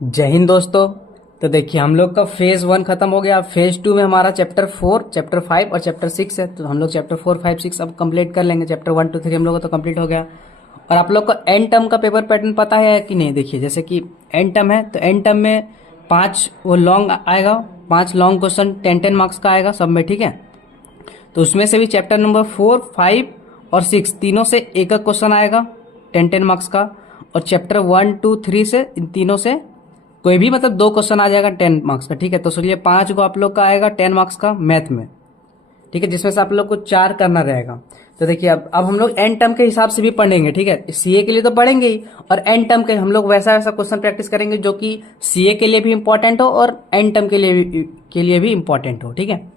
जय हिंद दोस्तों। तो देखिए हम लोग का फेज 1 खत्म हो गया। फेज 2 में हमारा चैप्टर 4, चैप्टर 5 और चैप्टर 6 है। तो हम लोग चैप्टर 4, 5, 6 अब कंप्लीट कर लेंगे। चैप्टर 1, 2, 3 हम लोग का तो कंप्लीट हो गया। और आप लोग को एंड टर्म का पेपर पैटर्न पता है कि नहीं? देखिए जैसे कि एंड टर्म है तो एंड टर्म में 5 वो लॉन्ग आएगा, 5 लॉन्ग क्वेश्चन 10-10 मार्क्स का आएगा सब में, ठीक है। तो उसमें से भी चैप्टर नंबर 4, 5 और 6 तीनों से एक एक क्वेश्चन आएगा 10-10 मार्क्स का। और चैप्टर 1, 2, 3 से इन तीनों से कोई भी मतलब 2 क्वेश्चन आ जाएगा 10 मार्क्स का, ठीक है। तो सोचिए 5 को आप लोग का आएगा 10 मार्क्स का मैथ में, ठीक है, जिसमें से आप लोग को 4 करना रहेगा। तो देखिए अब हम लोग एंड टर्म के हिसाब से भी पढ़ेंगे, ठीक है। सीए के लिए तो पढ़ेंगे ही, और एंड टर्म के हम लोग वैसा वैसा क्वेश्चन प्रैक्टिस करेंगे जो कि सीए के लिए भी इंपॉर्टेंट हो और एंड टर्म के लिए भी इंपॉर्टेंट हो, ठीक है।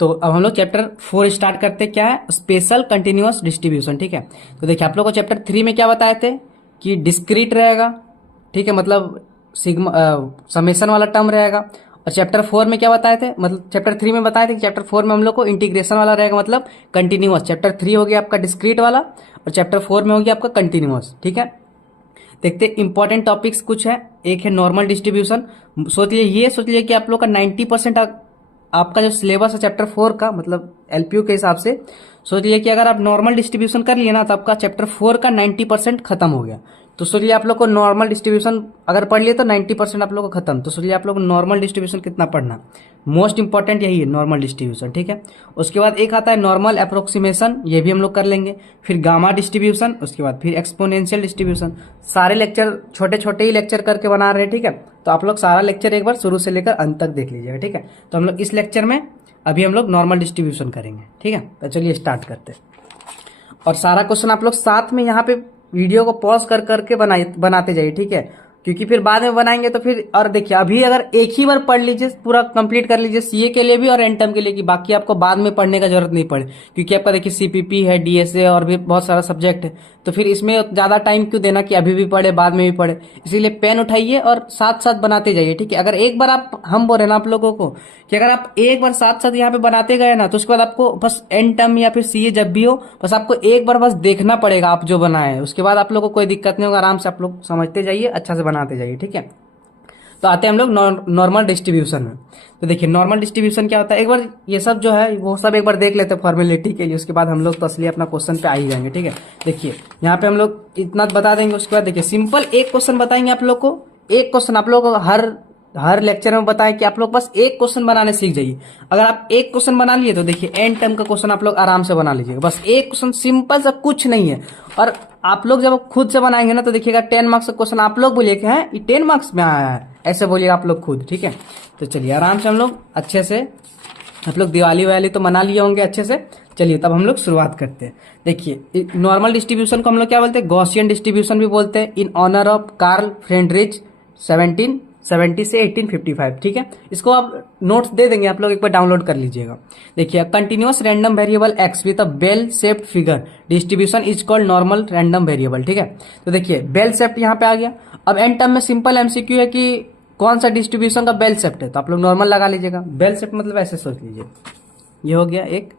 तो अब हम लोग चैप्टर 4 स्टार्ट करते हैं। क्या है? स्पेशल कंटिन्यूअस डिस्ट्रीब्यूशन, ठीक है। तो देखिए आप लोग को चैप्टर 3 में क्या बताए थे कि डिस्क्रीट रहेगा, ठीक है, मतलब सिग्मा समेशन वाला टर्म रहेगा। और चैप्टर 4 में क्या बताए थे, मतलब चैप्टर 3 में बताए थे कि चैप्टर 4 में हम लोग को इंटीग्रेशन वाला रहेगा, मतलब कंटिन्यूअस। चैप्टर 3 हो गया आपका डिस्क्रीट वाला और चैप्टर 4 में हो गया आपका कंटिन्यूअस, ठीक है। देखते इंपॉर्टेंट टॉपिक्स कुछ है। एक है नॉर्मल डिस्ट्रीब्यूशन। सोच लिए कि आप लोग का 90% आपका जो सिलेबस है चैप्टर 4 का, मतलब एलपीयू के हिसाब से सोच लिए कि अगर आप नॉर्मल डिस्ट्रीब्यूशन कर लिए ना तो आपका चैप्टर 4 का 90% खत्म हो गया। तो सोचिए आप लोग को नॉर्मल डिस्ट्रीब्यूशन अगर पढ़ लिए तो 90% आप लोग को खत्म। तो सोचिए आप लोग को नॉर्मल डिस्ट्रीब्यूशन कितना पढ़ना, मोस्ट इंपॉर्टेंट यही है नॉर्मल डिस्ट्रीब्यूशन, ठीक है। उसके बाद एक आता है नॉर्मल अप्रोक्सीमेशन, ये भी हम लोग कर लेंगे। फिर गामा डिस्ट्रीब्यूशन, उसके बाद फिर एक्सपोनेंशियल डिस्ट्रीब्यूशन। सारे लेक्चर छोटे छोटे ही लेक्चर करके बना रहे हैं, ठीक है। तो आप लोग सारा लेक्चर एक बार शुरू से लेकर अंत तक देख लीजिएगा, ठीक है। तो हम लोग इस लेक्चर में अभी हम लोग नॉर्मल डिस्ट्रीब्यूशन करेंगे, ठीक है। तो चलिए स्टार्ट करते हैं। और सारा क्वेश्चन आप लोग साथ में यहाँ पे वीडियो को पॉज कर करके बनाते जाइए, ठीक है। क्योंकि फिर बाद में बनाएंगे तो फिर, और देखिए अभी अगर एक ही बार पढ़ लीजिए, पूरा कंप्लीट कर लीजिए सीए के लिए भी और एंड टर्म के लिए, कि बाकी आपको बाद में पढ़ने का जरूरत नहीं पड़े। क्योंकि आपका देखिए सीपीपी है, डीएसए और भी बहुत सारा सब्जेक्ट है। तो फिर इसमें ज्यादा टाइम क्यों देना कि अभी भी पढ़े बाद में भी पढ़े। इसीलिए पेन उठाइए और साथ साथ बनाते जाइए, ठीक है। अगर एक बार हम बोल रहे ना आप लोगों को कि अगर आप एक बार साथ साथ यहाँ पे बनाते गए ना तो उसके बाद आपको बस एंड टर्म या फिर सीए जब भी हो, बस आपको एक बार बस देखना पड़ेगा आप जो बनाए हैं। उसके बाद आप लोग को कोई दिक्कत नहीं होगा, आराम से आप लोग समझते जाइए, अच्छा से बनाते जाइए, ठीक है। तो आते हैं हम लोग नॉर्मल डिस्ट्रीब्यूशन में। तो देखिए नॉर्मल डिस्ट्रीब्यूशन क्या होता है, एक बार ये सब जो है वो सब एक बार देख लेते हैं फॉर्मेलिटी के लिए। उसके बाद हम लोग तो असली अपना क्वेश्चन पे आ ही जाएंगे, ठीक है। देखिए यहाँ पे हम लोग इतना बता देंगे। उसके बाद देखिए सिंपल एक क्वेश्चन बताएंगे आप लोग को। एक क्वेश्चन आप लोग को हर लेक्चर में बताएं कि आप लोग बस एक क्वेश्चन बनाने सीख जाइए। अगर आप एक क्वेश्चन बना लिए तो देखिए एंड टर्म का क्वेश्चन आप लोग आराम से बना लीजिएगा। बस एक क्वेश्चन सिंपल सा, कुछ नहीं है। और आप लोग जब खुद से बनाएंगे ना तो देखिएगा 10 मार्क्स का क्वेश्चन आप लोग बोलिए कि है ये 10 मार्क्स में आया है, ऐसे बोलिए आप लोग खुद, ठीक है। तो चलिए आराम से हम लोग अच्छे से, आप लोग दिवाली वाली तो मना लिए होंगे अच्छे से। चलिए तब हम लोग शुरुआत करते हैं। देखिए नॉर्मल डिस्ट्रीब्यूशन को हम लोग क्या बोलते हैं, गॉसियन डिस्ट्रीब्यूशन भी बोलते हैं, in honour of Karl Friedrich 1770 से 1855, ठीक है। इसको आप नोट्स दे देंगे, आप लोग एक बार डाउनलोड कर लीजिएगा। देखिए continuous random variable X with a bell shaped figure distribution is called normal random variable, ठीक है। तो देखिए बेल शेप्ड यहाँ पे आ गया। अब एंड टर्म में सिंपल एमसीक्यू है कि कौन सा डिस्ट्रीब्यूशन का बेल शेप्ड है, तो आप लोग नॉर्मल लगा लीजिएगा। बेल शेप्ड मतलब ऐसे सोच लीजिए, ये हो गया एक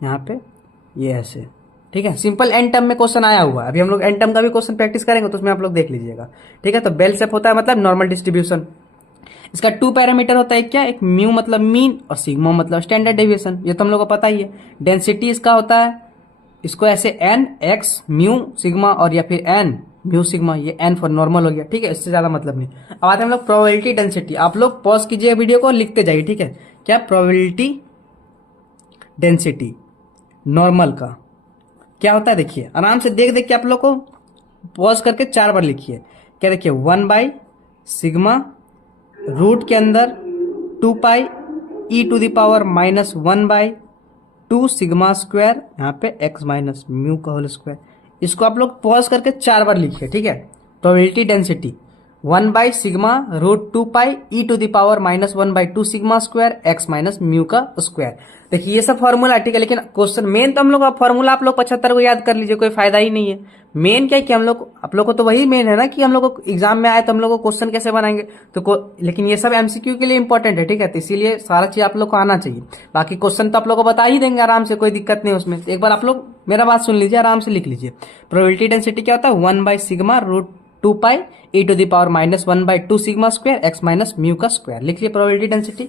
यहाँ पे, ये ऐसे, ठीक है। सिंपल एंड टर्म में क्वेश्चन आया हुआ है। अभी हम लोग एंड टर्म का भी क्वेश्चन प्रैक्टिस करेंगे तो उसमें आप लोग देख लीजिएगा, ठीक है। तो बेल शेप होता है मतलब नॉर्मल डिस्ट्रीब्यूशन। इसका 2 पैरामीटर होता है, क्या, एक म्यू मतलब मीन और सिग्मा मतलब स्टैंडर्ड डेविएशन, ये तो हम लोग को पता ही है। डेंसिटी इसका होता है, इसको ऐसे एन एक्स म्यू सिग्मा और या फिर एन म्यू सिग्मा, ये एन फॉर नॉर्मल हो गया, ठीक है। इससे ज्यादा मतलब नहीं। अब आते हैं हम लोग प्रोबेबिलिटी डेंसिटी। आप लोग पॉज कीजिए वीडियो को, लिखते जाइए, ठीक है। क्या प्रोबेबिलिटी डेंसिटी नॉर्मल का क्या होता है, देखिए आराम से देख देख के आप लोग को पॉज करके 4 बार लिखिए। क्या, देखिए 1 सिग्मा रूट के अंदर 2 pi e to the power -1/2 sigma square, यहाँ पे x माइनस म्यू का होल स्क्वायर। इसको आप लोग पॉज करके 4 बार लिखिए, ठीक है। Probability density 1 sigma root 2 pi e to the power -1/2 sigma square x minus mu का स्क्वायर। देखिए ये सब फॉर्मूला, ठीक है। लेकिन क्वेश्चन मेन तो हम लोग फॉर्मूला आप लोग 75 को याद कर लीजिए, कोई फायदा ही नहीं है। मेन क्या है कि हम लोग, आप लोग को तो वही मेन है ना कि हम लोग को एग्जाम में आए तो हम लोग को क्वेश्चन कैसे बनाएंगे। तो लेकिन ये सब एमसीक्यू के लिए इंपॉर्टेंट है, ठीक है। तो इसीलिए सारा चीज आप लोग को आना चाहिए। बाकी क्वेश्चन तो आप लोग को बता ही देंगे आराम से, कोई दिक्कत नहीं उसमें। एक बार आप लोग मेरा बात सुन लीजिए, आराम से लिख लीजिए। प्रोबेबिलिटी डेंसिटी क्या होता है, 1 sigma root two pi e to the power minus one by two sigma square X minus mu का स्क्वायर। लिख लिया प्रोबेबिलिटी डेंसिटी।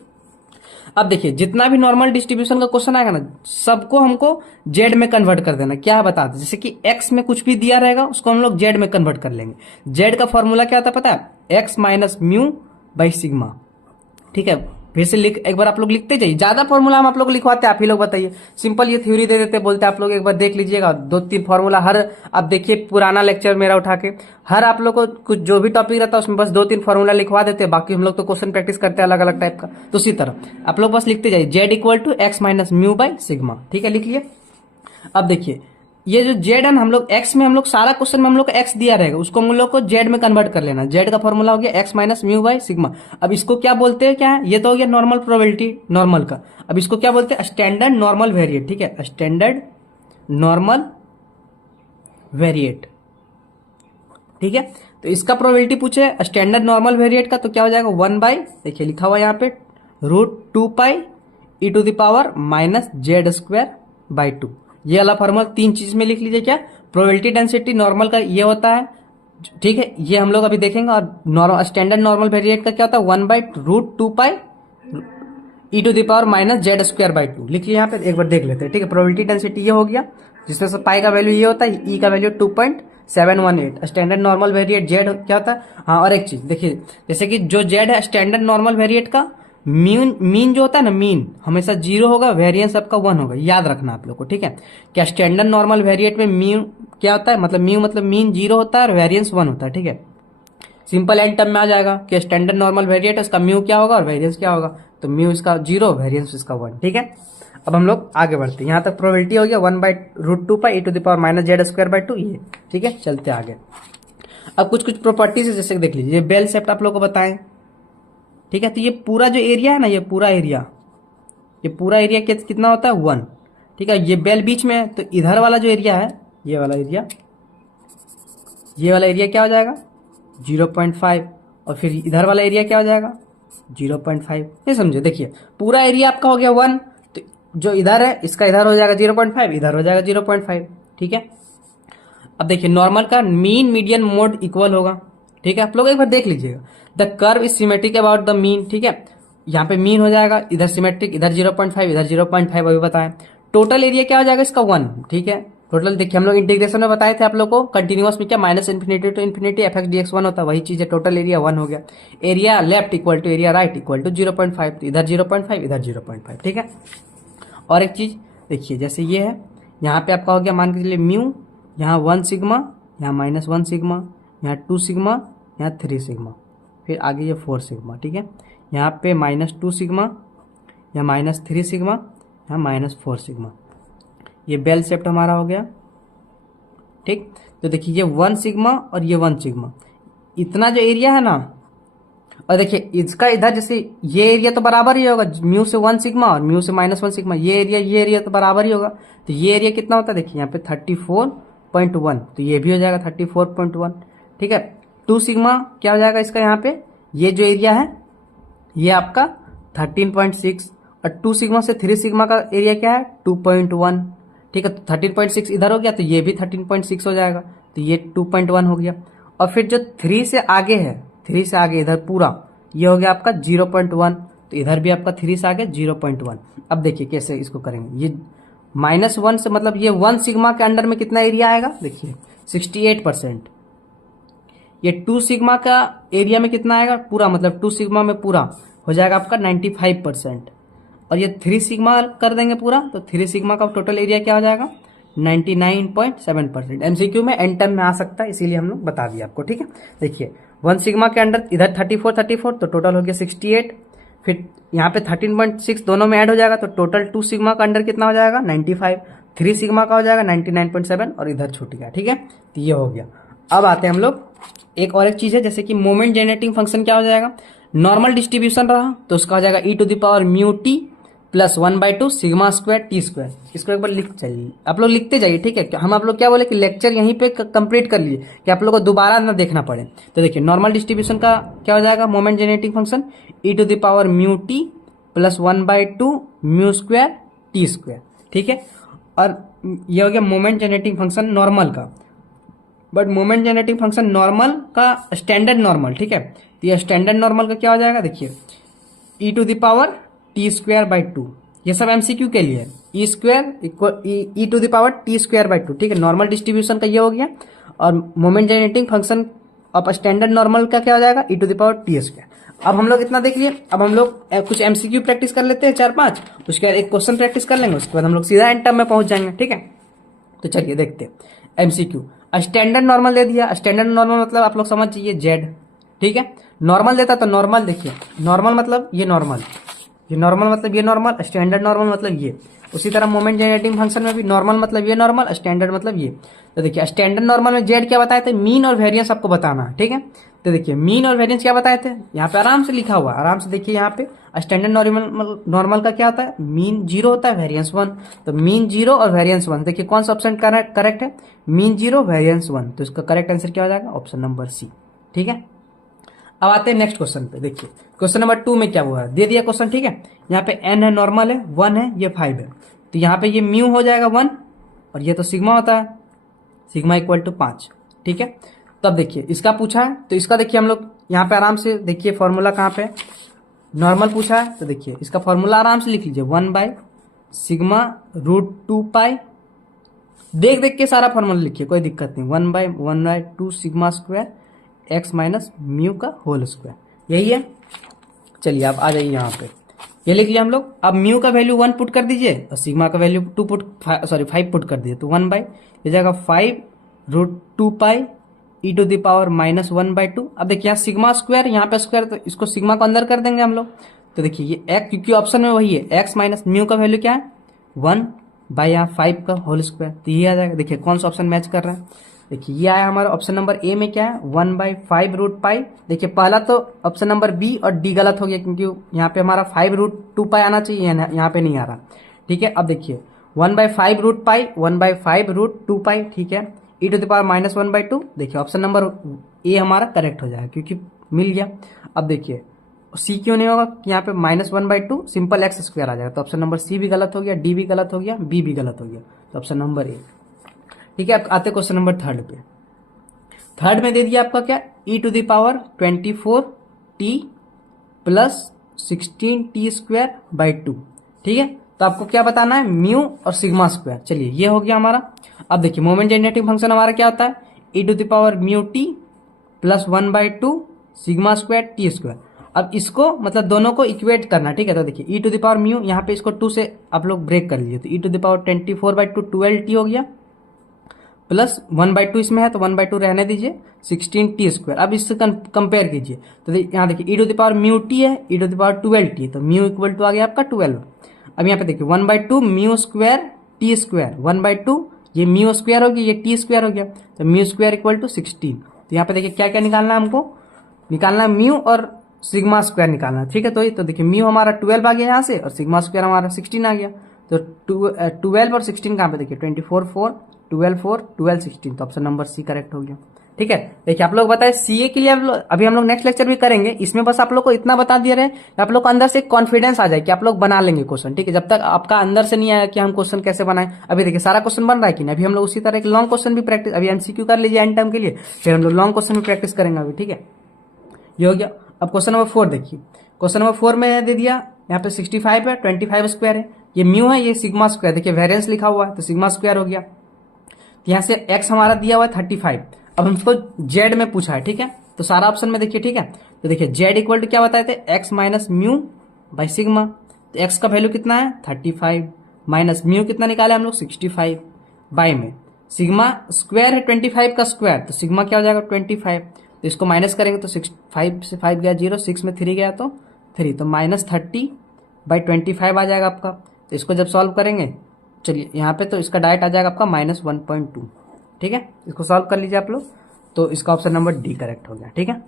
अब देखिए जितना भी नॉर्मल डिस्ट्रीब्यूशन का क्वेश्चन आएगा ना, सबको हमको जेड में कन्वर्ट कर देना। क्या बता दे, जैसे कि एक्स में कुछ भी दिया रहेगा उसको हम लोग जेड में कन्वर्ट कर लेंगे। जेड का फॉर्मूला क्या होता है पता है, x minus mu by sigma. ठीक है, फिर से लिख, एक बार आप लोग लिखते जाइए, ज्यादा फॉर्मूला हम आप लोग लिखवाते हैं, आप ही लोग बताइए। सिंपल ये थ्योरी दे देते, बोलते आप लोग एक बार देख लीजिएगा, 2-3 फॉर्मूला हर, अब देखिए पुराना लेक्चर मेरा उठा के हर आप लोग को कुछ जो भी टॉपिक रहता है उसमें बस 2-3 फॉर्मूला लिखवा देते हैं, बाकी हम लोग तो क्वेश्चन प्रैक्टिस करते हैं अलग अलग टाइप का। तो उसी तरह आप लोग बस लिखते जाइए Z equal to x minus mu by sigma. ठीक है, लिख लिए। अब देखिए ये जो जेड है ना, हम लोग एक्स में, हम लोग सारा क्वेश्चन में हम लोग को एक्स दिया रहेगा, उसको हम लोग को जेड में कन्वर्ट कर लेना। जेड का फॉर्मूला हो गया x minus mu by sigma. अब इसको क्या बोलते हैं, क्या है, ये तो हो गया नॉर्मल प्रोबेबिलिटी नॉर्मल का। अब इसको क्या बोलते हैं, स्टैंडर्ड नॉर्मल वेरिएट। ठीक है, स्टैंडर्ड नॉर्मल वेरिएट। ठीक है, तो इसका प्रोबेबिलिटी पूछे स्टैंडर्ड नॉर्मल वेरिएट का, तो क्या हो जाएगा 1 बाई, देखिए लिखा हुआ यहाँ पे root 2 pi e to the power minus Z square by 2। ये वाला फॉर्मूला 3 चीज में लिख लीजिए। क्या प्रोबेबिलिटी डेंसिटी नॉर्मल का ये होता है। ठीक है, ये हम लोग अभी देखेंगे। और स्टैंडर्ड नॉर्मल वेरिएट का क्या होता है, 1 by root 2 pi e to the power minus Z square by 2। लिख लिया यहाँ पे, एक बार देख लेते हैं। ठीक है, प्रोबेबिलिटी डेंसिटी ये हो गया, जिसमें से पाई का वैल्यू ये होता है, ई का value 2.718। Standard normal variate Z क्या होता है। हाँ, और एक चीज देखिए, जैसे कि जो जेड है स्टैंडर्ड नॉर्मल वेरिएट का मीन जो होता है ना, मीन हमेशा 0 होगा, वेरिएंस आपका 1 होगा, याद रखना आप लोग को। ठीक है, क्या स्टैंडर्ड नॉर्मल वेरिएट में म्यू क्या होता है, मतलब म्यू मतलब मीन 0 होता है और वेरिएंस 1 होता है। ठीक है, सिंपल एंड टर्म में आ जाएगा कि स्टैंडर्ड नॉर्मल वेरिएट है, इसका म्यू क्या होगा और वेरिएंस क्या होगा, तो म्यू इसका 0, वेरिएंस इसका 1। ठीक है, अब हम लोग आगे बढ़ते हैं। यहाँ तक प्रोबेबिलिटी हो गया 1 by root 2 pi e to the power minus Z square by 2 ये। ठीक है, चलते आगे। अब कुछ कुछ प्रॉपर्टीज है, जैसे देख लीजिए बेल शेप्ट आप लोग को बताएं। ठीक है, तो ये पूरा जो एरिया है ना, ये पूरा एरिया कितना होता है 1। ठीक है, ये बेल बीच में है, तो इधर वाला जो एरिया है, ये वाला एरिया क्या हो जाएगा 0.5, और फिर इधर वाला एरिया क्या हो जाएगा 0.5। ये समझे, देखिए पूरा एरिया आपका हो गया 1, तो जो इधर है इसका इधर हो जाएगा 0.5, इधर हो जाएगा 0.5। ठीक है, अब देखिए नॉर्मल का मीन मीडियन मोड इक्वल होगा। ठीक है, आप लोग एक बार देख लीजिएगा, the curve is symmetric about the mean. ठीक है, यहाँ पे मीन हो जाएगा, इधर सिमेट्रिक, इधर 0.5, इधर 0.5 अभी बताया। टोटल एरिया क्या हो जाएगा इसका 1। ठीक है, टोटल देखिए हम लोग इंटीग्रेशन में बताए थे आप लोग को, कंटिन्यूअस में क्या minus infinity to infinity F X D X 1 होता है, वही चीज है, टोटल एरिया 1 हो गया। Area left equal to area right equal to 0.5, तो इधर 0.5, इधर 0.5। ठीक है, और एक चीज देखिए, जैसे ये है, यहाँ पे आपका हो गया मान के चलिए म्यू, यहाँ 1 सिग्मा, यहाँ माइनस 1 सिग्मा, यहाँ 2 सिग्मा, यहाँ 3 सिग्मा, फिर आगे ये 4 सिग्मा। ठीक है, यहाँ पे माइनस 2 सिग्मा, यहाँ माइनस 3 सिग्मा, यहाँ माइनस 4 सिग्मा। ये बेल शेप्ट हमारा हो गया। ठीक, तो देखिए ये 1 सिग्मा और ये 1 सिग्मा, इतना जो एरिया है ना, और देखिए इसका इधर जैसे ये एरिया तो बराबर ही होगा, म्यू से 1 सिग्मा और म्यू से माइनस 1 सिग्मा, ये एरिया तो बराबर ही होगा। तो ये एरिया कितना होता है, देखिए यहाँ पे 34.1, तो ये भी हो जाएगा 34.1। ठीक है, 2 सिग्मा क्या हो जाएगा इसका, यहाँ पे ये जो एरिया है ये आपका 13.6, और 2 सिग्मा से 3 सिग्मा का एरिया क्या है 2.1। ठीक है, तो 13.6 इधर हो गया, तो ये भी 13.6 हो जाएगा, तो ये 2.1 हो गया। और फिर जो 3 से आगे है, 3 से आगे इधर पूरा ये हो गया आपका 0.1, तो इधर भी आपका 3 से आगे 0.1। अब देखिए कैसे इसको करेंगे, ये -1 से मतलब ये 1 सिग्मा के अंडर में कितना एरिया आएगा, देखिए 68%। ये 2 सिग्मा का एरिया में कितना आएगा पूरा, मतलब 2 सिग्मा में पूरा हो जाएगा आपका 95%, और ये 3 सिग्मा कर देंगे पूरा, तो 3 सिग्मा का टोटल एरिया क्या हो जाएगा 99.7%। एमसीक्यू में एन टर्म में आ सकता है, इसीलिए हम लोग बता दिए आपको। ठीक है, देखिए 1 सिग्मा के अंडर इधर 34, तो टोटल हो गया 68, फिर यहाँ पे 13.6 दोनों में ऐड हो जाएगा, तो टोटल 2 सिग्मा का अंडर कितना हो जाएगा 95, 3 सिग्मा का हो जाएगा 99.7, और इधर छूट गया। ठीक है, तो ये हो गया। अब आते हैं हम लोग, एक और एक चीज है, जैसे कि मोमेंट जनरेटिंग फंक्शन क्या हो जाएगा, नॉर्मल डिस्ट्रीब्यूशन रहा तो उसका हो जाएगा e to the power mu t plus 1/2 sigma square t square. इसको एक बार लिख चाहिए, आप लोग लिखते जाइए। ठीक है, हम आप लोग क्या बोले कि लेक्चर यहीं पे कंप्लीट कर लिए, कि आप लोग को दोबारा ना देखना पड़े। तो देखिए नॉर्मल डिस्ट्रीब्यूशन का क्या हो जाएगा moment generating function e to the power mu t plus 1/2 mu square t square. ठीक है, और ये हो गया मोमेंट जनरेटिंग फंक्शन नॉर्मल का। But moment generating function normal का स्टैंडर्ड नॉर्मल, ठीक है। तो ये स्टैंडर्ड नॉर्मल का क्या हो जाएगा, देखिए e to the power t square by two, ये सब एमसीक्यू के लिए है। E square equal e to the power t square by two, ठीक है। नॉर्मल डिस्ट्रीब्यूशन का ये हो गया। और moment generating function of standard normal का क्या हो जाएगा, e to the power t square. अब हम लोग इतना देख लिए। अब हम लोग कुछ एमसीक्यू प्रैक्टिस कर लेते हैं 4-5, उसके बाद एक क्वेश्चन प्रैक्टिस कर लेंगे, उसके बाद हम लोग सीधा एंड टर्म में पहुंच जाएंगे, ठीक है। तो चलिए देखते हैं एमसीक्यू। स्टैंडर्ड नॉर्मल दे दिया। स्टैंडर्ड नॉर्मल मतलब आप लोग समझ जाइए जेड, ठीक है। नॉर्मल देता तो नॉर्मल, देखिए नॉर्मल मतलब ये नॉर्मल, ये नॉर्मल मतलब ये नॉर्मल, स्टैंडर्ड नॉर्मल मतलब ये। उसी तरह मोमेंट जनरेटिंग फंक्शन में भी नॉर्मल मतलब ये नॉर्मल, स्टैंडर्ड मतलब ये। तो देखिए स्टैंडर्ड नॉर्मल में जेड क्या बताए थे, मीन और वेरियंस आपको बताना है, ठीक है। तो देखिए मीन और वेरियंस क्या बताए थे, यहाँ पे आराम से लिखा हुआ, आराम से देखिए यहाँ पे स्टैंडर्ड नॉर्मल का क्या होता है, मीन 0 होता है, वेरियंस 1। तो मीन 0 और वेरियंस 1, देखिए कौन सा ऑप्शन करेक्ट है, मीन 0 वेरियंस 1। तो इसका करेक्ट आंसर क्या हो जाएगा, ऑप्शन नंबर सी, ठीक है। अब आते हैं नेक्स्ट क्वेश्चन पे। देखिए क्वेश्चन नंबर 2 में क्या हुआ है, दे दिया क्वेश्चन, ठीक है। यहाँ पे n है, नॉर्मल है, 1 है, ये 5 है। तो यहाँ पे ये म्यू हो जाएगा 1, और ये तो सिग्मा होता है, सिग्मा इक्वल टू 5, ठीक है। तब देखिए इसका पूछा है, तो इसका देखिए हम लोग यहाँ पे आराम से देखिए फॉर्मूला कहाँ पे, नॉर्मल पूछा है तो देखिए इसका फॉर्मूला आराम से लिख लीजिए, 1/σ√2π। देख देख के सारा फॉर्मूला लिखिए, कोई दिक्कत नहीं। 1/1/2 sigma square X minus mu का होल स्क्वायर, यही है। चलिए आप आ जाइए यहाँ पे, ये लिख लिया हम लोग। अब म्यू का वैल्यू 1 पुट कर दीजिए और सिग्मा का वैल्यू 5 पुट कर दीजिए। तो 1 बाई ये जाएगा 5√2π ई टू द पावर -1/2। अब देखिए यहाँ सिग्मा स्क्वायर, यहाँ पे स्क्वायर, तो इसको सिग्मा को अंदर कर देंगे हम लोग। तो देखिए ये एक्स, क्योंकि ऑप्शन में वही है, एक्स माइनस म्यू का वैल्यू क्या है 1 बाई यहाँ 5 का होल स्क्वायर। तो ये आ जाएगा, देखिए कौन सा ऑप्शन मैच कर रहा है, देखिए ये आया हमारा ऑप्शन नंबर ए में क्या है 1/5√π। देखिए पहला तो ऑप्शन नंबर बी और डी गलत हो गया, क्योंकि यहाँ पे हमारा 5√2π आना चाहिए, यहाँ पे नहीं आ रहा, ठीक है। अब देखिए 1/5√π 1/5√2π, ठीक है, ई टू द पावर -1/2। देखिए ऑप्शन नंबर ए हमारा करेक्ट हो जाएगा, क्योंकि मिल गया। अब देखिए सी क्यों नहीं होगा, यहाँ पे -1/2 सिंपल एक्स स्क्वायर आ जाएगा। तो ऑप्शन नंबर सी भी गलत हो गया, डी भी गलत हो गया, बी भी गलत हो गया। तो ऑप्शन नंबर ए, ठीक है। अब आते क्वेश्चन नंबर 3 पे। 3 में दे दिया आपका क्या, e to the power 24t plus 16t²/2, ठीक है। तो आपको क्या बताना है, म्यू और सिग्मा स्क्वायर। चलिए ये हो गया हमारा। अब देखिए मोमेंट जनरेटिंग फंक्शन हमारा क्या होता है, e to the power mu t plus 1/2 sigma square t square. अब इसको मतलब दोनों को इक्वेट करना, ठीक है। तो देखिए e to the power mu, यहाँ पे इसको 2 से आप लोग ब्रेक कर लीजिए। तो ई टू द पावर 24/2 12t हो गया, प्लस 1/2 इसमें है तो 1/2 रहने दीजिए, 16t²। अब इससे कंपेयर कीजिए। तो यहाँ देखिए e to the power mu t है, e to the power 12t, तो म्यू इक्वल टू आ गया आपका 12। अब यहाँ पे देखिए 1/2 म्यू स्क्वायर टी स्क्वायर, 1/2 ये म्यू स्क्वायर हो गया, ये टी स्क्वायर हो गया, तो म्यू स्क्वायर इक्वल टू 16। तो यहाँ पे देखिए क्या क्या निकालना है हमको, निकालना है म्यू और सिग्मा स्क्वायर निकालना है, ठीक है। तो देखिए म्यू हमारा 12 आ गया यहाँ से, और सिग्मा स्क्वायर हमारा 16 आ गया। तो 12 और 16 कहाँ पे, देखिए 24 4 12 4 12 16। तो ऑप्शन नंबर सी करेक्ट हो गया, ठीक है। देखिए आप लोग बताए सीए के लिए अभी हम लोग नेक्स्ट लेक्चर भी करेंगे। इसमें बस आप लोग को इतना बता दिया रहे कि आप लोग को अंदर से कॉन्फिडेंस आ जाए कि आप लोग बना लेंगे क्वेश्चन, ठीक है। जब तक आपका अंदर से नहीं आया कि हम क्वेश्चन कैसे बनाएं, अभी देखिए सारा क्वेश्चन बन रहा है कि नहीं। अभी हम लोग उसी तरह एक लॉन्ग क्वेश्चन भी प्रैक्टिस, अभी एमसीक्यू कर लीजिए एंड टाइम के लिए, फिर हम लोग लॉन्ग क्वेश्चन भी प्रैक्टिस करेंगे अभी, ठीक है। ये हो गया। अब क्वेश्चन नंबर 4 देखिए। क्वेश्चन नंबर 4 में दे दिया यहाँ पे 65 है, 25 स्क्वायर है, ये म्यू है, ये सिग्मा स्क्वायर। देखिए वेरिएंस लिखा हुआ है तो सिग्मा स्क्वायर हो गया। यहाँ से एक्स हमारा दिया हुआ है 35। अब हमको जेड में पूछा है, ठीक है। तो सारा ऑप्शन में देखिए, ठीक है। तो देखिए जेड इक्वल टू क्या बताए थे, x minus mu by sigma. तो एक्स का वैल्यू कितना है 35, माइनस म्यू कितना निकाले हम लोग 65, बाई में सिग्मा स्क्वायर है 25 का स्क्वायर, तो सिग्मा क्या हो जाएगा 25। तो इसको माइनस करेंगे तो 5 से 5 गया 0, 6 में 3 गया तो 3, तो -30/25 आ जाएगा आपका। तो इसको जब सॉल्व करेंगे, चलिए यहाँ पे तो इसका डायरेक्ट आ जाएगा आपका -1.2, ठीक है। इसको सॉल्व कर लीजिए आप लोग, तो इसका ऑप्शन नंबर डी करेक्ट हो गया, ठीक है।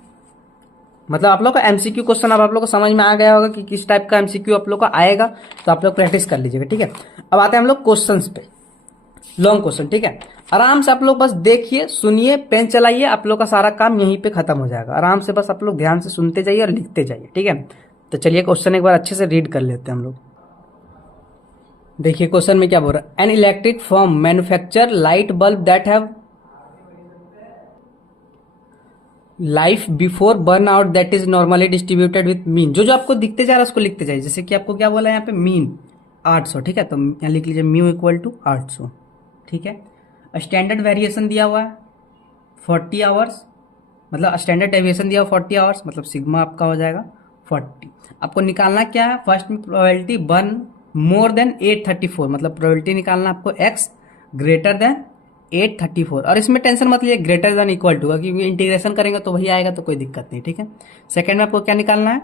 मतलब आप लोग का एमसीक्यू क्वेश्चन अब आप लोग को समझ में आ गया होगा कि किस टाइप का एमसीक्यू आप लोग का आएगा, तो आप लोग प्रैक्टिस कर लीजिएगा, ठीक है। अब आते हैं हम लोग क्वेश्चन पे, लॉन्ग क्वेश्चन, ठीक है। आराम से आप लोग बस देखिए, सुनिए, पेन चलाइए, आप लोग का सारा काम यहीं पे खत्म हो जाएगा। आराम से बस आप लोग ध्यान से सुनते जाइए और लिखते जाइए, ठीक है। तो चलिए क्वेश्चन एक बार अच्छे से रीड कर लेते हैं हम लोग। देखिए क्वेश्चन में क्या बोल रहा है, an electric firm manufacture light bulb that have life before burn out that is normally distributed with mean. जो जो आपको दिखते जा रहा है उसको लिखते जाइए। जैसे कि आपको क्या बोला है यहाँ पे मीन 800, ठीक है, तो यहाँ लिख लीजिए म्यू इक्वल टू 800, ठीक है। स्टैंडर्ड वेरिएशन दिया हुआ है 40 आवर्स, मतलब स्टैंडर्ड डेविएशन दिया हुआ 40 आवर्स, मतलब सिग्मा आपका हो जाएगा 40। आपको निकालना क्या है, फर्स्ट में प्रोबेबिलिटी बर्न मोर देन 834, मतलब प्रोबेबिलिटी निकालना आपको x ग्रेटर देन 834। और इसमें टेंशन मत लिए, ग्रेटर देन इक्वल टू, क्योंकि इंटीग्रेशन करेंगे तो वही आएगा, तो कोई दिक्कत नहीं, ठीक है। सेकंड में आपको क्या निकालना है,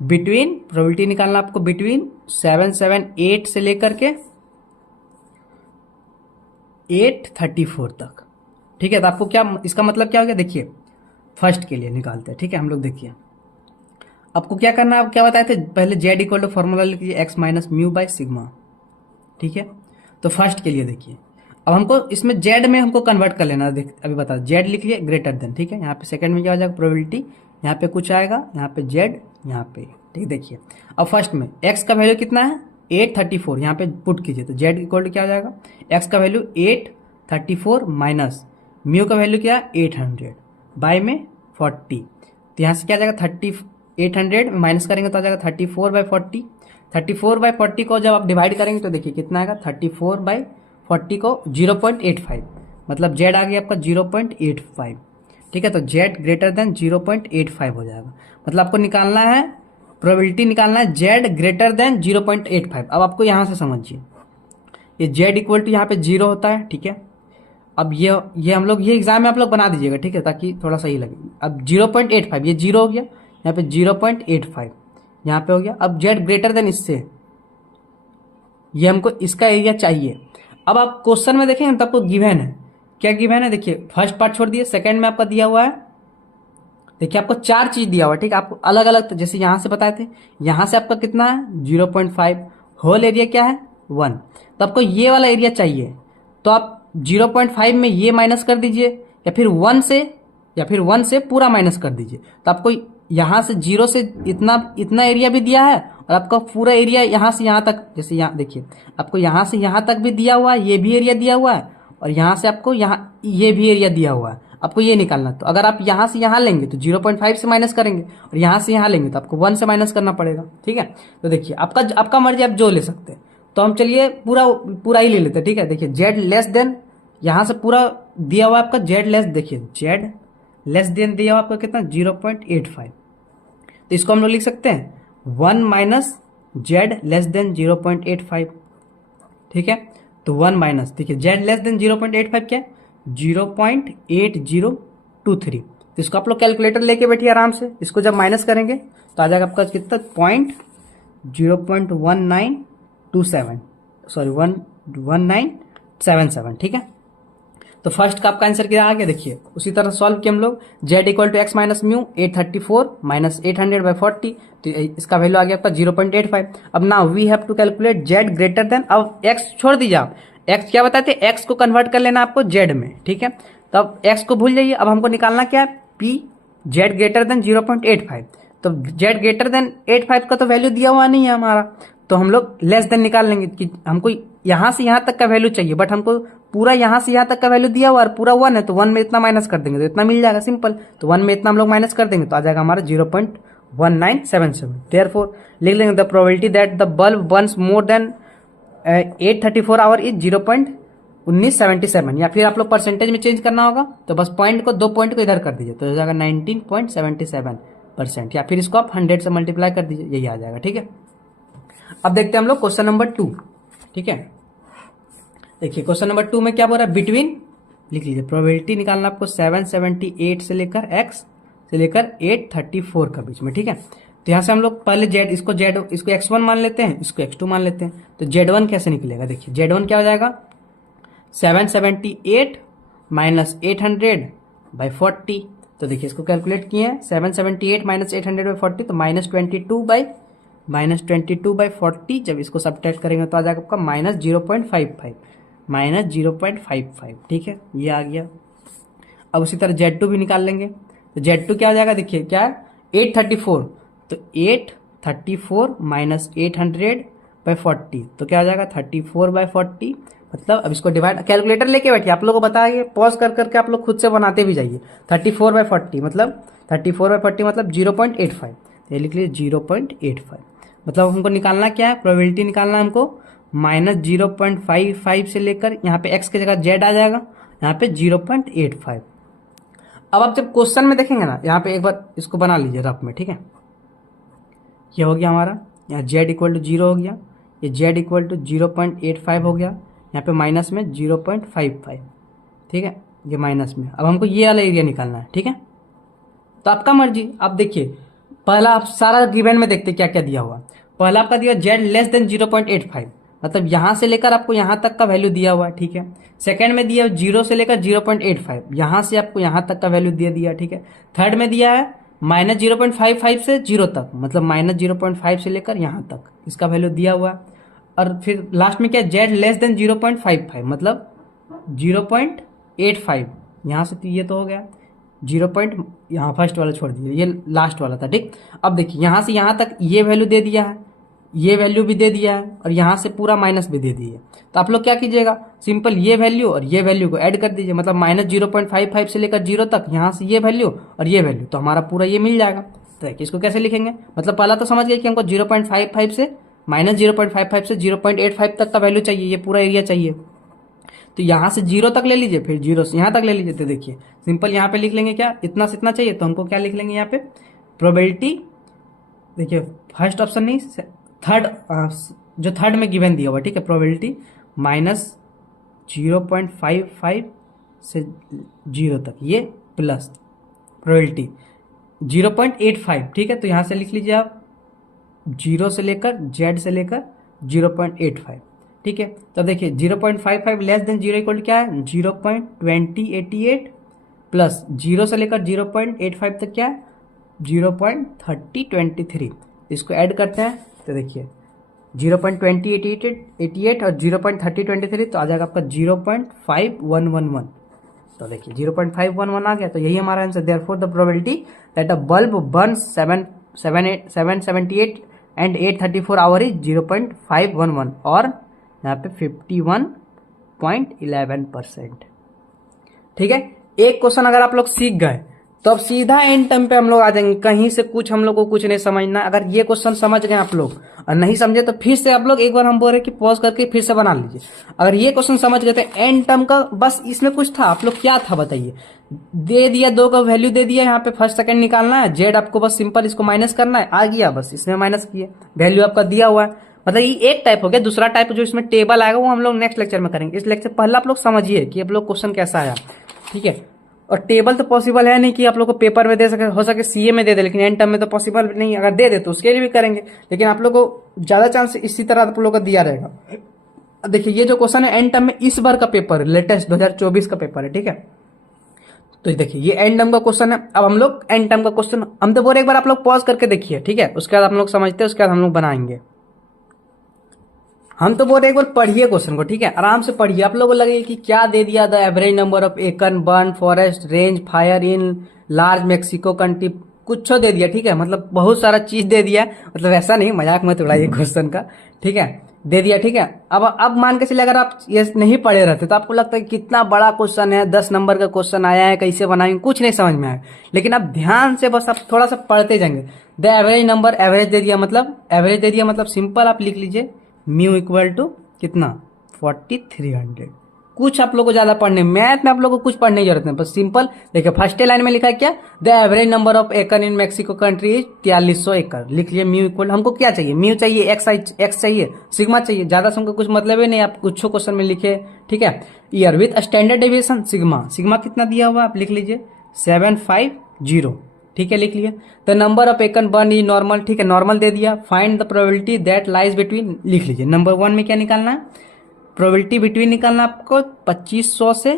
बिटवीन, प्रोबेबिलिटी निकालना आपको बिटवीन 778 से लेकर के 834 तक, ठीक है। तो आपको क्या, इसका मतलब क्या हो गया, देखिए फर्स्ट के लिए निकालते हैं, ठीक है। हम लोग देखिए आपको क्या करना है, आप क्या बताए थे पहले, जेड इक्वल टू फॉर्मूला लिख लीजिए x minus mu by sigma, ठीक है। तो फर्स्ट के लिए देखिए, अब हमको इसमें जेड में हमको कन्वर्ट कर लेना, देख अभी बता, जेड लिख लिए ग्रेटर देन, ठीक है। यहाँ पे सेकंड में क्या हो जाएगा, प्रोबेबिलिटी यहाँ पे कुछ आएगा, यहाँ पे जेड, यहाँ पे, ठीक, देखिए। अब फर्स्ट में एक्स का वैल्यू कितना है 834, यहाँ पे पुट कीजिए, तो जेड इक्वल टू क्या हो जाएगा, एक्स का वैल्यू 834 माइनस म्यू का वैल्यू क्या है 800 बाय में 40, तो यहाँ से क्या आ जाएगा 800 माइनस करेंगे तो आ जाएगा 34/40। 34/40 को जब आप डिवाइड करेंगे तो देखिए कितना आएगा, 34/40 को 0.85, मतलब जेड आ गया आपका 0.85, ठीक है। तो जेड ग्रेटर देन 0.85 हो जाएगा, मतलब आपको निकालना है, प्रोबेबिलिटी निकालना है जेड ग्रेटर देन 0.85। अब आपको यहाँ से समझिए, ये जेड इक्वल टू यहाँ पे 0 होता है, ठीक है। अब ये हम लोग, ये एग्जाम में आप लोग बना दीजिएगा, ठीक है, ताकि थोड़ा सही लगे। अब 0.85, ये 0 हो गया, यहाँ पे 0.85 यहाँ पे हो गया। अब जेड ग्रेटर देन इससे, ये हमको इसका एरिया चाहिए। अब आप क्वेश्चन में देखें तो आपको गिवन है, क्या गिवन है, देखिए फर्स्ट पार्ट छोड़ दिए, सेकंड में आपका दिया हुआ है, देखिए आपको 4 चीज दिया हुआ है, ठीक है। आपको अलग अलग, जैसे यहां से बताए थे, यहां से आपका कितना है 0.5, होल एरिया क्या है 1, तो आपको ये वाला एरिया चाहिए, तो आप 0.5 में ये माइनस कर दीजिए, या फिर 1 से पूरा माइनस कर दीजिए, तो आपको यहां से 0 से इतना एरिया भी दिया है, और आपका पूरा एरिया यहां से यहां तक, जैसे यहाँ देखिए आपको यहां से यहां तक भी दिया हुआ है, ये भी एरिया दिया हुआ है, और यहां से आपको यहाँ ये भी एरिया दिया हुआ है, आपको ये निकालना। तो अगर आप यहां से यहां लेंगे तो 0.5 से माइनस करेंगे, और यहां से यहां लेंगे तो आपको 1 से माइनस करना पड़ेगा, ठीक है। तो देखिए आपका मर्जी, आप जो ले सकते हैं, तो हम चलिए पूरा ही ले लेते हैं, ठीक है। देखिए जेड लेस देन, यहां से पूरा दिया हुआ आपका जेड लेस, देखिए जेड लेस देन दिया हुआ आपका कितना 0.85, तो इसको हम लोग लिख सकते हैं 1 माइनस जेड लेस देन 0.85, ठीक है। तो 1 माइनस, देखिए जेड लेस देन 0.85 क्या है 0.8023, तो इसको आप लोग कैलकुलेटर लेके बैठिए आराम से, इसको जब माइनस करेंगे तो आ जाएगा आपका कितना 0.1927, सॉरी 1977, ठीक है। तो फर्स्ट का आपका आंसर क्या आ गया, देखिए उसी तरह सॉल्व किया हम लोग, z equal to x minus mu 834 minus 800/40, तो इसका वैल्यू आ गया आपका 0.85। अब now we have to calculate z greater than, अब एक्स छोड़ दीजिए आप, एक्स क्या बताते, एक्स को कन्वर्ट कर लेना आपको जेड में, ठीक है। तो अब एक्स को भूल जाइए, अब हमको निकालना क्या है, पी जेड ग्रेटर देन 0.85, तो जेड ग्रेटर देन 85 का तो वैल्यू दिया हुआ नहीं है हमारा, तो हम लोग लेस देन निकाल लेंगे कि हमको यहां से यहां तक का वैल्यू चाहिए, बट हमको पूरा यहां से यहां तक का वैल्यू दिया हुआ और पूरा 1 है, तो 1 में इतना माइनस कर देंगे तो इतना मिल जाएगा, सिंपल। तो 1 में इतना हम लोग माइनस कर देंगे तो आ जाएगा हमारा 0.1977। देयरफॉर लिख लेंगे the probability that the bulb Burns more than 834 our is 0.1977, या फिर आप लोग परसेंटेज में चेंज करना होगा तो बस पॉइंट को, 2 पॉइंट को इधर कर दीजिए तो हो जाएगा 19.77%, या फिर इसको आप 100 से मल्टीप्लाई कर दीजिए, यही आ जाएगा, ठीक है। अब देखते हैं हम लोग क्वेश्चन नंबर 2, ठीक है। देखिए क्वेश्चन नंबर 2 में क्या बोल रहा है, बिटवीन, लिख लीजिए प्रोबेबिलिटी निकालना आपको 778 से लेकर x से लेकर 834 का बीच में, ठीक है। तो यहां से हम लोग पहले इसको x1 मान लेते हैं, इसको x2 मान लेते हैं, तो z1 कैसे निकलेगा, देखिए z1 क्या हो जाएगा 778 माइनस 800/40, तो देखिए इसको कैलकुलेट किए हैं 778 माइनस 800/40, तो -22/40, जब इसको सब्ट्रैक्ट करेंगे तो आ जाएगा आपका -0.55, ठीक है, ये आ गया। अब उसी तरह Z2 भी निकाल लेंगे, तो Z2 क्या हो जाएगा, देखिए क्या है 834, तो 834 माइनस 800/40, तो क्या हो जाएगा 34/40 मतलब अब इसको डिवाइड, कैलकुलेटर लेके बैठिए, आप लोगों को बताइए, पॉज कर करके आप लोग खुद से बनाते भी जाइए। 34/40 मतलब 34/40 मतलब 0.85, ये लिख लीजिए 0.85। मतलब हमको निकालना क्या है, प्रोबेबिलिटी निकालना है हमको -0.55 से लेकर यहाँ पे x की जगह z आ जाएगा, यहाँ पे 0.85। अब आप जब क्वेश्चन में देखेंगे ना, यहाँ पे एक बार इसको बना लीजिए रफ में, ठीक है। ये हो गया हमारा, यहाँ z इक्वल टू 0 हो गया, ये z इक्वल टू 0.85 हो गया, यहाँ पे माइनस में 0.55, ठीक है, ये माइनस में। अब हमको ये वाला एरिया निकालना है, ठीक है। तो आपका मर्जी, आप देखिए, पहला आप सारा गिवन में देखते क्या क्या दिया हुआ। पहला आपका दिया z लेस देन 0.85, मतलब यहां से लेकर आपको यहां तक का वैल्यू दिया हुआ है, ठीक है। सेकंड में दिया 0 से लेकर 0.85, यहां से आपको यहां तक का वैल्यू दे दिया, ठीक है। थर्ड में दिया है -0.55 से 0 तक, मतलब -0.5 से लेकर यहां तक इसका वैल्यू दिया हुआ है। और फिर लास्ट में क्या, z लेस देन 0.55 मतलब 0.85, यहां से ये तो हो गया 0. यहाँ फर्स्ट वाला छोड़ दीजिए, ये लास्ट वाला था, ठीक। अब देखिए यहाँ से यहाँ तक ये वैल्यू दे दिया है, ये वैल्यू भी दे दिया है, और यहाँ से पूरा माइनस भी दे दिया है। तो आप लोग क्या कीजिएगा, सिंपल ये वैल्यू और ये वैल्यू को ऐड कर दीजिए, मतलब -0.55 से लेकर 0 तक, यहाँ से ये वैल्यू और ये वैल्यू, तो हमारा पूरा ये मिल जाएगा। तो देखिए इसको कैसे लिखेंगे, मतलब पहला तो समझ गए कि हमको 0.55 से -0.55 से 0.85 तक का वैल्यू चाहिए, ये पूरा एरिया चाहिए। तो यहाँ से 0 तक ले लीजिए, फिर 0 से यहाँ तक ले लीजिए। तो देखिए सिंपल यहाँ पे लिख लेंगे क्या, इतना से इतना चाहिए, तो हमको क्या लिख लेंगे यहाँ पे, प्रोबेबिलिटी, देखिए फर्स्ट ऑप्शन नहीं, थर्ड, जो थर्ड में गिवन दिया हुआ, ठीक है, प्रोबेबिलिटी -0.55 से 0 तक, ये प्लस प्रोबेबिलिटी 0.85, ठीक है। तो यहाँ से लिख लीजिए आप 0 से लेकर z से लेकर 0.85, ठीक है। तो देखिए 0.55 लेस देन 0 इक्वल क्या है, 0.2088 प्लस 0 से लेकर 0.85 तक क्या है, 0.3023। इसको ऐड करते हैं तो देखिए 0.2088 और 0.3023, तो आ जाएगा आपका 0.5111। तो देखिए 0.511 आ गया, तो यही हमारा answer. Therefore the probability that a bulb Burns 778 and 834 our is 0.511, और यहाँ पे 51.11%, ठीक है। एक क्वेश्चन अगर आप लोग सीख गए तो अब सीधा एंड टर्म पे हम लोग आ जाएंगे, कहीं से कुछ हम लोग को कुछ नहीं समझना। अगर ये क्वेश्चन समझ गए आप लोग और नहीं समझे तो फिर से आप लोग एक बार, हम बोल रहे कि पॉज करके फिर से बना लीजिए। अगर ये क्वेश्चन समझ गए तो एंड टर्म का बस इसमें कुछ था, आप लोग क्या था बताइए, दे दिया, 2 का वैल्यू दे दिया, यहाँ पे फर्स्ट सेकंड निकालना है, जेड आपको बस सिंपल इसको माइनस करना है, आ गया, बस इसमें माइनस किए, वैल्यू आपका दिया हुआ है। मतलब ये एक टाइप हो गया। दूसरा टाइप जो इसमें टेबल आएगा वो हम लोग नेक्स्ट लेक्चर में करेंगे। इस लेक्चर पहला आप लोग समझिए कि आप लोग क्वेश्चन कैसा आया, ठीक है। और टेबल तो पॉसिबल है नहीं कि आप लोग को पेपर में दे सके, हो सके सीए में दे दे, लेकिन एंड टर्म में तो पॉसिबल नहीं। अगर दे दे तो उसके लिए भी करेंगे, लेकिन आप लोग को ज्यादा चांस इसी तरह आप लोग को दिया रहेगा। देखिए ये जो क्वेश्चन है एंड टर्म में इस बार का पेपर है, लेटेस्ट 2024 का पेपर है, ठीक है। तो देखिए ये एंड टर्म का क्वेश्चन है। अब हम लोग एंड टर्म का क्वेश्चन, हम तो बोल एक बार आप लोग पॉज करके देखिए, ठीक है, उसके बाद हम लोग समझते हैं, उसके बाद हम लोग बनाएंगे। हम तो बोल रहे एक बार पढ़िए क्वेश्चन को, ठीक है, आराम से पढ़िए। आप लोगों को लगेगा कि क्या दे दिया, the average number of acre burn forest range fire in large Mexico country, कुछ दे दिया, ठीक है, मतलब बहुत सारा चीज दे दिया, मतलब ऐसा नहीं, मजाक मत उड़ाइए क्वेश्चन का, ठीक है, दे दिया, ठीक है। अब मान के चलिए अगर आप ये नहीं पढ़े रहते तो आपको लगता है कितना बड़ा क्वेश्चन है, 10 नंबर का क्वेश्चन आया है, कैसे बनाएंगे, कुछ नहीं समझ में आया। लेकिन आप ध्यान से बस आप थोड़ा सा पढ़ते जाएंगे। द एवरेज नंबर, एवरेज दे दिया मतलब सिंपल आप लिख लीजिए म्यू इक्वल टू कितना 4300। कुछ आप लोग को ज्यादा पढ़ने, मैथ में आप लोग को कुछ पढ़ने की जरूरत नहीं, बस सिंपल देखिए फर्स्ट लाइन में लिखा है क्या, द एवरेज नंबर ऑफ एकड़ इन मेक्सिको कंट्री इज 4300 एकड़। लिख लिया म्यू इक्वल, हमको क्या चाहिए, म्यू चाहिए, एक्स चाहिए, सिग्मा चाहिए, ज्यादा से हमको कुछ मतलब ही नहीं, आप कुछ क्वेश्चन में लिखे, ठीक है। Year with standard deviation sigma कितना दिया हुआ आप लिख लीजिए 750, ठीक है, लिख लिया। The number of acre burn is normal, ठीक है, नॉर्मल दे दिया। Find the probability that lies between, लिख लीजिए नंबर 1 में क्या निकालना है, प्रोबेबिलिटी बिटवीन निकालना आपको 2500 से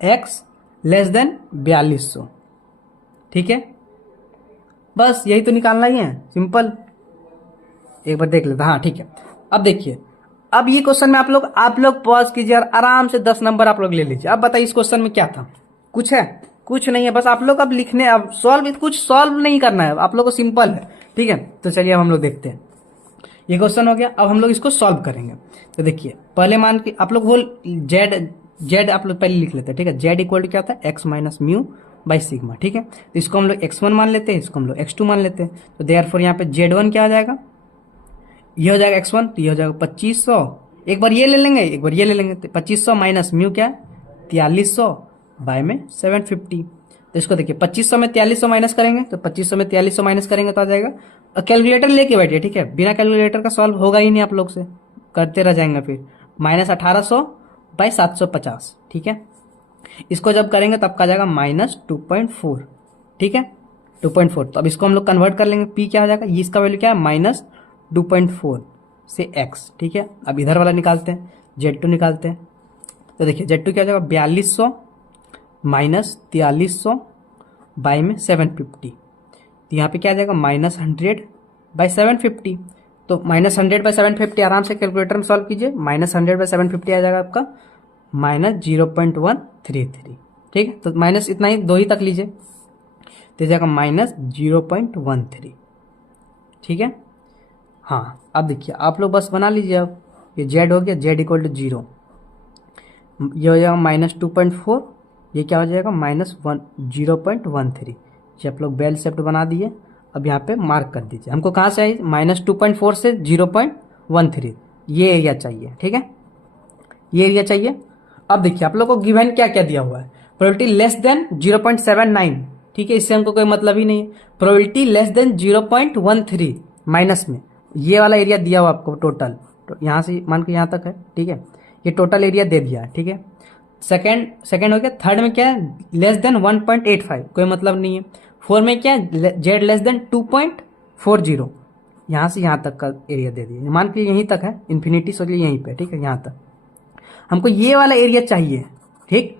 x लेस देन 4200, ठीक है, बस यही तो निकालना ही है, सिंपल। एक बार देख लेते, हाँ ठीक है। अब देखिए, अब ये क्वेश्चन में आप लोग पॉज कीजिए और आराम से 10 नंबर आप लोग ले लीजिए। अब बताइए इस क्वेश्चन में क्या था, कुछ है, कुछ नहीं है, बस आप लोग अब लिखने, अब कुछ सॉल्व नहीं करना है, आप लोग को सिंपल है, ठीक है। तो चलिए अब हम लोग देखते हैं। ये क्वेश्चन हो गया। अब हम लोग इसको सॉल्व करेंगे। तो देखिए पहले मान के आप लोग वो जेड आप लोग पहले लिख लेते हैं, ठीक है। जेड इक्वल टू क्या होता है, x minus mu by sigma, ठीक है। तो इसको हम लोग x1 मान लेते हैं, इसको हम लोग x2 मान लेते हैं। तो देयरफॉर यहाँ पे z1 क्या आ जाएगा, ये हो जाएगा x1, तो ये हो जाएगा 2500। एक बार ये ले लेंगे, एक बार ये ले लेंगे। तो 2500 माइनस म्यू क्या है 4300 बाय में 750। तो इसको देखिए 2500 में 4300 माइनस करेंगे, तो 2500 में 4300 माइनस करेंगे तो आ जाएगा। और कैलकुलेटर लेके बैठिए, ठीक है, बिना कैलकुलेटर का सॉल्व होगा ही नहीं, आप लोग से करते रह जाएंगे फिर। माइनस 1800 बाई 750, ठीक है। इसको जब करेंगे तब का जाएगा माइनस 2.4, ठीक है, 2.4। तो अब इसको हम लोग कन्वर्ट कर लेंगे, पी क्या हो जाएगा, ये इसका वैल्यू क्या है माइनस 2.4 से x, ठीक है। अब इधर वाला निकालते हैं, Z2 निकालते हैं। तो देखिए Z2 क्या हो जाएगा 4200 माइनस 4300 बाई में 750। तो यहाँ पे क्या आ जाएगा माइनस 100 बाई 750। तो माइनस 100 बाई 750 आराम से कैलकुलेटर में सॉल्व कीजिए। माइनस 100 बाई 750 आ जाएगा आपका माइनस 0.133, ठीक है। तो माइनस इतना ही, 2 ही तक लीजिए, तो जाएगा माइनस 0.13, ठीक है। हाँ अब देखिए आप लोग बस बना लीजिए। अब ये जेड हो गया, जेड इक्वल टू 0, ये हो जाएगा माइनस 2.4, ये क्या हो जाएगा माइनस 0.13। ये आप लोग बेल शेप्ड बना दिए। अब यहाँ पे मार्क कर दीजिए। हमको कहाँ से आई, माइनस 2.4 से 0.13, ये एरिया चाहिए, ठीक है, ये एरिया चाहिए। अब देखिए आप लोग को गिवन क्या क्या दिया हुआ है, प्रोबेबिलिटी लेस देन 0.79, ठीक है, इससे हमको कोई मतलब ही नहीं है। प्रोबेबिलिटी लेस देन 0.13 माइनस में ये वाला एरिया दिया हुआ आपको टोटल, तो यहाँ से मान के यहाँ तक है, ठीक है, ये टोटल एरिया दे दिया है, ठीक है। सेकंड हो गया। थर्ड में क्या है, लेस देन 1.85, कोई मतलब नहीं है। 4 में क्या है, जेड लेस देन 2.40, यहाँ से यहाँ तक का एरिया दे दिया, मान के यहीं तक है, इन्फिनिटी सोचिए यहीं पे, ठीक है, यहाँ तक हमको ये वाला एरिया चाहिए, ठीक।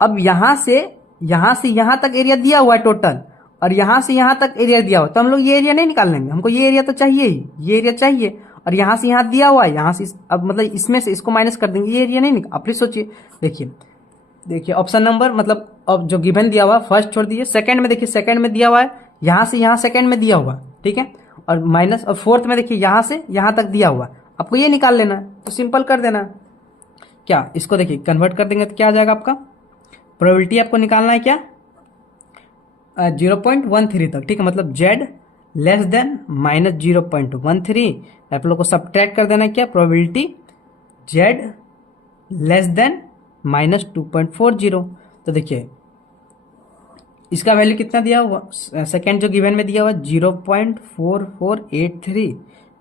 अब यहाँ से यहाँ तक एरिया दिया हुआ है टोटल, और यहाँ से यहाँ तक एरिया दिया हुआ, तो हम लोग ये एरिया नहीं निकाल लेंगे, हमको ये एरिया तो चाहिए ही, ये एरिया चाहिए। और यहाँ से यहाँ दिया हुआ है, यहाँ से अब मतलब इसमें से इसको माइनस कर देंगे, ये एरिया नहीं निकाल। आप प्लीज सोचिए, देखिए ऑप्शन नंबर मतलब अब जो गिवन दिया हुआ फर्स्ट छोड़ दीजिए, सेकंड में देखिए, सेकंड में दिया हुआ है यहाँ से यहाँ सेकंड में दिया हुआ, ठीक है, और माइनस, और फोर्थ में देखिए यहाँ से यहाँ तक दिया हुआ, आपको ये निकाल लेना है, तो सिंपल कर देना है। क्या इसको देखिए कन्वर्ट कर देंगे तो क्या आ जाएगा आपका, प्रोबेबिलिटी आपको निकालना है क्या 0.13 तक, ठीक है, मतलब जेड लेस देन माइनस 0.13, आप लोग को सब्ट्रैक्ट कर देना है क्या, probability Z less than minus 2.40। तो देखिए इसका वैल्यू कितना दिया हुआ, सेकेंड जो गिवन में दिया हुआ 0.4483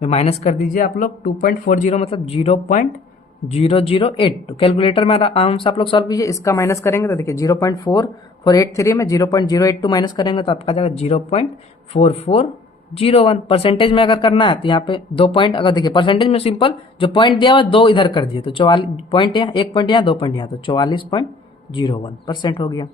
में माइनस कर दीजिए आप लोग 2.40, मतलब 0.0082। कैलकुलेटर में आराम से आप लोग सॉल्व कीजिए। इसका माइनस करेंगे तो देखिए 0.4483 में 0.082 माइनस करेंगे तो आपका जाएगा 0.4401। परसेंटेज में अगर करना है तो यहाँ पे 2 पॉइंट, अगर देखिए परसेंटेज में सिंपल जो पॉइंट दिया हुआ 2 इधर कर दिए तो 44 पॉइंट यहाँ, 1 पॉइंट यहाँ, 2 पॉइंट यहाँ, तो 44.01% हो गया।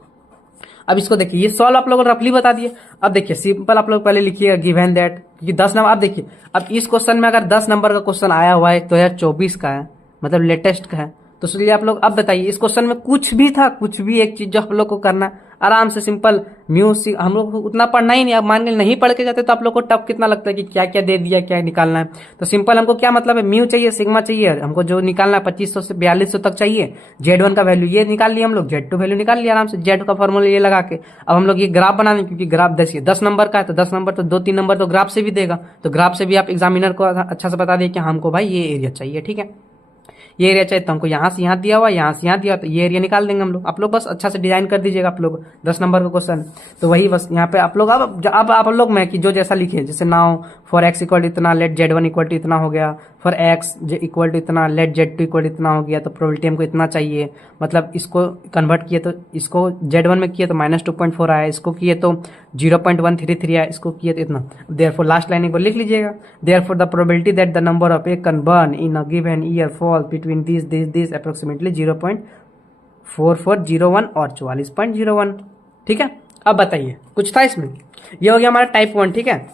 अब इसको देखिए, ये सॉल्व आप लोगों को रफली बता दिए। अब देखिए सिंपल आप लोग पहले लिखिएगा गिवन दैट, क्योंकि 10 नंबर, अब देखिए अब इस क्वेश्चन में अगर 10 नंबर का क्वेश्चन आया हुआ है 2024 का है, मतलब लेटेस्ट का है, तो इसलिए आप लोग अब बताइए इस क्वेश्चन में कुछ भी था, कुछ भी एक चीज जो आप लोग को करना आराम से सिंपल म्यूजिक, हम लोग को उतना पढ़ना ही नहीं। अब मान के नहीं पढ़ के जाते तो आप लोग को टफ कितना लगता है कि क्या क्या दे दिया, क्या निकालना है। तो सिंपल हमको क्या मतलब है, म्यू चाहिए, सिग्मा चाहिए, हमको जो निकालना है 2500 से 4200 तक चाहिए। Z1 का वैल्यू ये निकाल लिया हम लोग, Z2 वैल्यू निकाल लिया आराम से, Z का फॉर्मूला ये लगा के। अब हम लोग ये ग्राफ बनाने, क्योंकि ग्राफ 10 नंबर का है, तो 10 नंबर तो 2-3 नंबर तो ग्राफ से भी देगा, तो ग्राफ से भी आप एग्जामिनर को अच्छा से बता दिए कि हमको भाई ये एरिया चाहिए, ठीक है, ये एरिया चाहिए। तो हमको यहाँ से यहाँ दिया हुआ, यहाँ से यहाँ दिया, तो ये एरिया निकाल देंगे हम लोग। आप लोग बस अच्छा से डिजाइन कर दीजिएगा। आप लोग 10 नंबर का क्वेश्चन, तो वही बस यहाँ पे आप लोग अब आप लोग में कि जो जैसा लिखे, जैसे नाउ फॉर x इक्वल इतना, लेट Z1 इक्वल टू इतना हो गया, फॉर x इक्वल टू इतना, लेट Z2 इक्वल इतना हो गया, तो प्रोबेबिलिटी हमको इतना चाहिए। मतलब इसको कन्वर्ट किए तो इसको Z1 में किए तो माइनस 2.4 आया, इसको किए तो 0.133 आया, इसको किए तो इतना। देयरफॉर लास्ट लाइन एक बार लिख लीजिएगा, therefore the probability that the number of egg can burn in a given year fall between this approximately 0.4401 और 44.01, ठीक है। अब बताइए कुछ था इसमें, ये हो गया हमारा टाइप 1, ठीक है,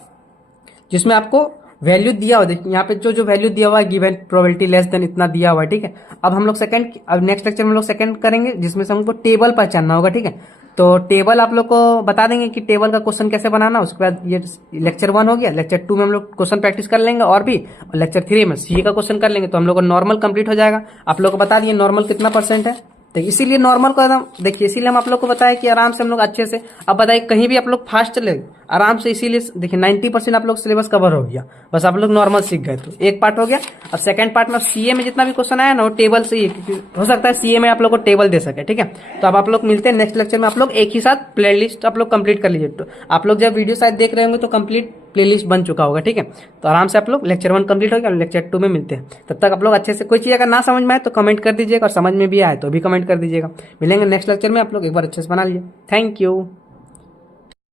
जिसमें आपको वैल्यू दिया हुआ, देखिए यहाँ पे जो वैल्यू दिया हुआ है गिवन प्रोबेबिलिटी लेस देन इतना दिया हुआ है, ठीक है। अब हम लोग सेकंड, अब नेक्स्ट लेक्चर में हम लोग सेकंड करेंगे, जिसमें से हमको टेबल पहचानना होगा, ठीक है। तो टेबल आप लोग को बता देंगे कि टेबल का क्वेश्चन कैसे बनाना। उसके बाद ये लेक्चर 1 हो गया, लेक्चर 2 में हम लोग क्वेश्चन प्रैक्टिस कर लेंगे और भी, और लेक्चर 3 में सी का क्वेश्चन कर लेंगे, तो हम लोग को नॉर्मल कंप्लीट हो जाएगा। आप लोग को बता दिए नॉर्मल कितना % है, तो इसीलिए नॉर्मल को एकदम देखिए, इसीलिए हम आप लोग को बताया कि आराम से हम लोग अच्छे से, अब बताइए कहीं भी आप लोग फास्ट चले आराम से, इसीलिए देखिए 90% आप लोग सिलेबस कवर हो गया, बस आप लोग नॉर्मल सीख गए। तो एक पार्ट हो गया। अब सेकंड पार्ट में सीए में जितना भी क्वेश्चन आया ना वो टेबल से ही, क्योंकि हो सकता है सीए में आप लोग को टेबल दे सके, ठीक है। तो अब आप लोग मिलते हैं नेक्स्ट लेक्चर में, आप लोग एक ही साथ प्लेलिस्ट आप लोग कंप्लीट कर लीजिए। तो आप लोग जब वीडियो शायद देख रहे होंगे तो कंप्लीट प्लेलिस्ट बन चुका होगा, ठीक है। तो आराम से आप लोग लेक्चर 1 कंप्लीट हो गया, लेक्चर 2 में मिलते हैं। तब तक आप लोग अच्छे से, कोई चीज अगर ना समझ में आए तो कमेंट कर दीजिएगा, और समझ में भी आए तो भी कमेंट कर दीजिएगा। मिलेंगे नेक्स्ट लेक्चर में, आप लोग एक बार अच्छे से बना लीजिए। Thank you.